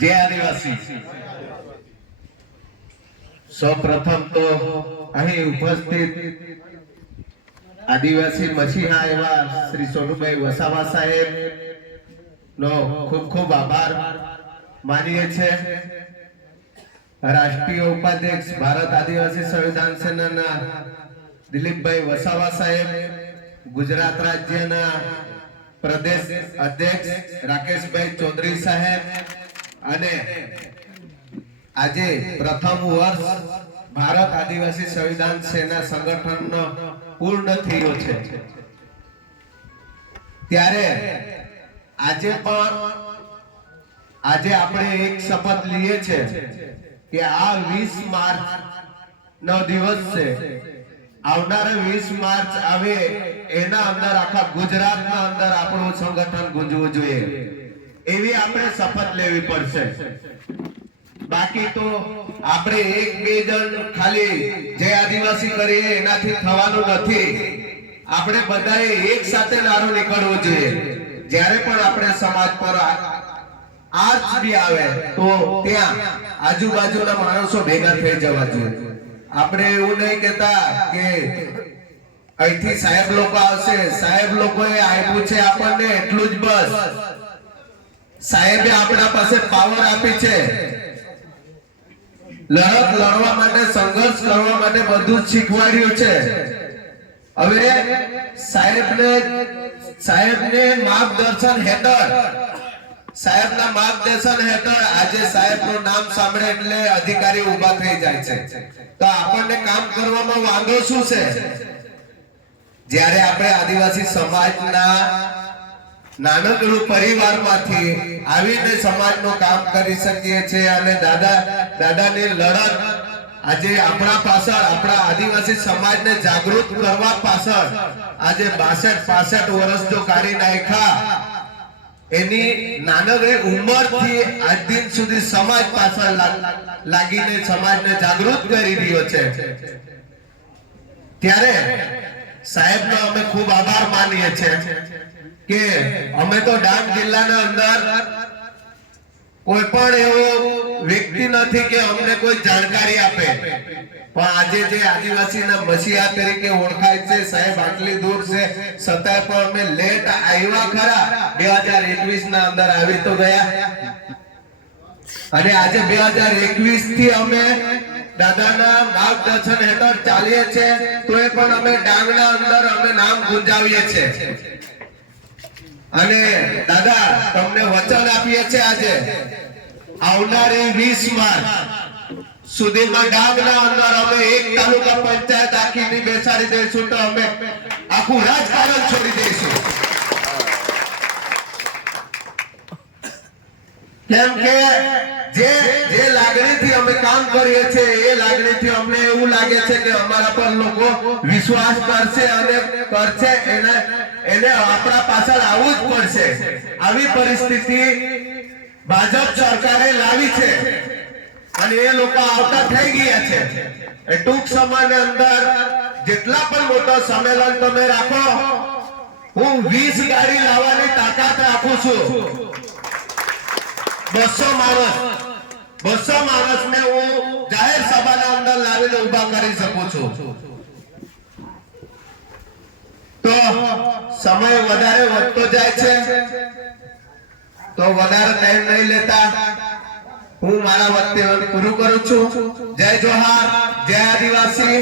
જય આદિવાસી। સૌપ્રથમ તો અહીં ઉપસ્થિત આદિવાસી મસીહા એવા શ્રી સોનુભાઈ વસાવા સાહેબ નો ખૂબ ખૂબ આભાર માનીએ છીએ। રાષ્ટ્રીય ઉપાધ્યક્ષ ભારત આદિવાસી સંવિધાન સેનાના દિલીપભાઈ વસાવા સાહેબ, ગુજરાત રાજ્યના પ્રદેશ અધ્યક્ષ રાકેશભાઈ ચૌધરી સાહેબ, અને આજે પ્રથમ વર્ષ ભારત આદિવાસી સંવિધાન સેના સંગઠનનો પૂર્ણ થયો છે, ત્યારે આજે આપણે એક શપથ લઈએ છે કે આ 20 માર્ચ નો દિવસ છે। આવનારા 20 માર્ચ આવે એના અંદર આખા ગુજરાતના અંદર આપણું સંગઠન ગુંજવું જોઈએ, એવી આપણે શપથ લેવી પડશે। બાકી તો આપણે એક બે જણ ખાલી જય આદિવાસી કરીએ એનાથી થવાનું નથી। આપણે બધાએ એક સાથે નારો નીકળવો જોઈએ। જ્યારે પણ આપણે સમાજ પર આજ બી આવે તો ત્યાં આજુબાજુના માણસો ભેગા થઈ જવા જોઈએ। આપણે એવું નહીં કહેતા કે અહીંથી સાહેબ લોકો આવશે, સાહેબ લોકોએ આપ્યું છે આપણને એટલું જ બસ। સાહેબે આપણા પાસે પાવર આપી છે, લડત લડવા માટે, સંઘર્ષ કરવા માટે બધું જ શીખવાડ્યું છે। હવે સાહેબને માર્ગદર્શન હેઠળ, સાહેબના માર્ગદર્શન હેઠળ આજે સાહેબનું નામ સાંભળે એટલે અધિકારી ઊભા થઈ જાય છે। તો આપણને કામ કરવામાં વાંધો શું છે? જ્યારે આપણે આદિવાસી સમાજના નાનકડું પરિવારમાંથી આવીને સમાજનું કામ કરી શકીએ છીએ, અને દાદાની લડત આજે આપણા પાછળ, આપણા આદિવાસી સમાજને જાગૃત કરવા પાછળ આજે 62-65 વર્ષ જો કાઢી નાખ્યા, એની નાનકડી ઉંમરથી આજ દિન સુધી સમાજ પાછળ લાગીને સમાજને જાગૃત કરી રહ્યો છે। ત્યારે સાહેબનો અમે ખૂબ આભાર માનીએ છીએ કે અમે તો ડાંગ જિલ્લાના અંદર કોઈ પણ એવો વ્યક્તિ નથી કે અમને કોઈ જાણકારી આપે, પણ આજે જે આદિવાસીના મસીહા તરીકે ઓળખાય છે સાહેબ, આટલી દૂર છે છતાંય પણ અમે લેટ આવ્યા ખરા, 2021 ના અંદર આવી તો ગયા, અને આજે 2021 થી અમે દાદાના માર્ગદર્શન હેઠળ ચાલીએ છીએ, તો એ પણ અમે ડાંગના અંદર અમે નામ ગુંજાવીએ છીએ। અને દાદા તમને વચન આપીએ છીએ આજે આવનારી 20 માર્ચ સુધીમાં ડાંગના અંદર અમે એક તાલુકા પંચાયત આખીની બેસાડી દઈશું, તો અમે આખું રાજકારણ છોડી દઈશું। કેમ કે જે લાગણીથી અમે કામ કરીએ છીએ એ લાગણીથી અમને એવું લાગે છે કે અમારા પર લોકો વિશ્વાસ કરશે અને કરશે, એને આપણા પાછળ આવવું જ પડશે। આવી પરિસ્થિતિ ભાજપ સરકારે લાવી છે અને એ લોકો આવતા થઈ ગયા છે। ટૂંક સમયની અંદર જેટલા પણ મોટો સંમેલન તમે રાખો, હું 20 ગાડી લાવવાની તાકાત રાખું છું। 200 માણસને હું જાહેર સભાના અંદર લાવીને ઉભા કરી શકું છું। તો સમય વધારે વધતો જાય છે, તો વધારે ટાઈમ નહીં લેતા હું મારા વક્તવ્ય પૂરું કરું છું। જય જોહાર, જય આદિવાસી।